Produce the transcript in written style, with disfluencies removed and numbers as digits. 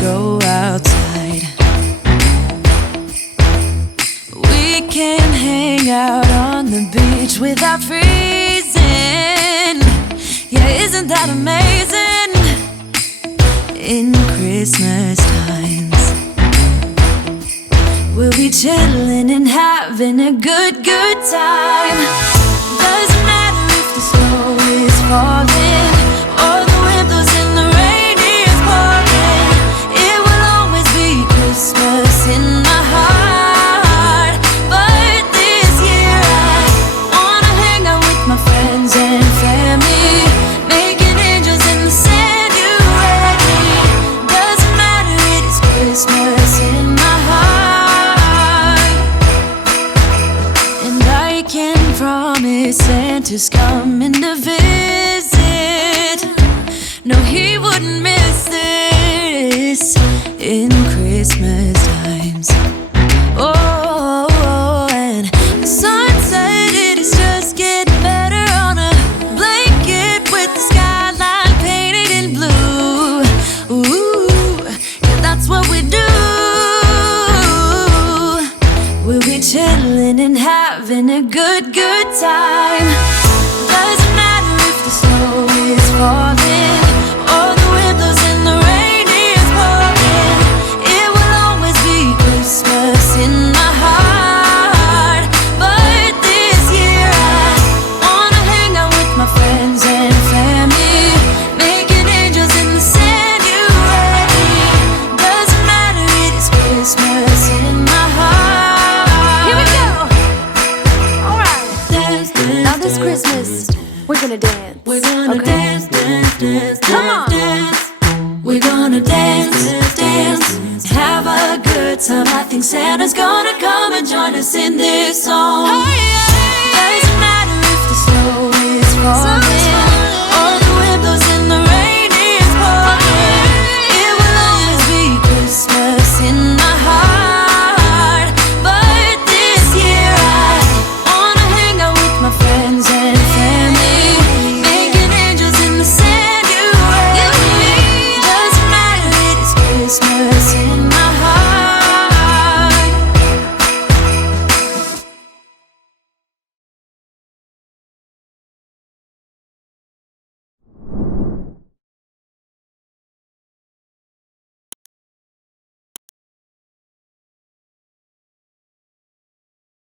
go outside. We can hang out on the beach without freezing. Yeah, isn't that amazing? In Christmas times, we'll be chilling and having a good time. Doesn't matter if the snow is falling or the wind blows and the rain is pouring. It will always be Christmas in my heart. But this year I wanna hang out with my friends and family, making angels in the sand. You ready? Doesn't matter, it is Christmas in my heart. And I can promise Santa's coming to visit. No, he wouldn't miss this in Christmas times. Oh, and the sun said it is just getting better on a blanket with the skyline painted in blue. Ooh, yeah, that's what we do. We'll be chilling and having a good time. Doesn't matter if the snow is falling or the wind blows and the rain is pouring. It will always be Christmas in my heart. But this year I wanna hang out with my friends and family, making angels in the sand. You ready? Doesn't matter, it is Christmas in my heart. Here we go. All right. Dance, dance, Now this Christmas, we're gonna dance. we're gonna dance, dance, dance, Come on. dance. We're gonna dance, dance, have a good time. I think Santa's gonna come and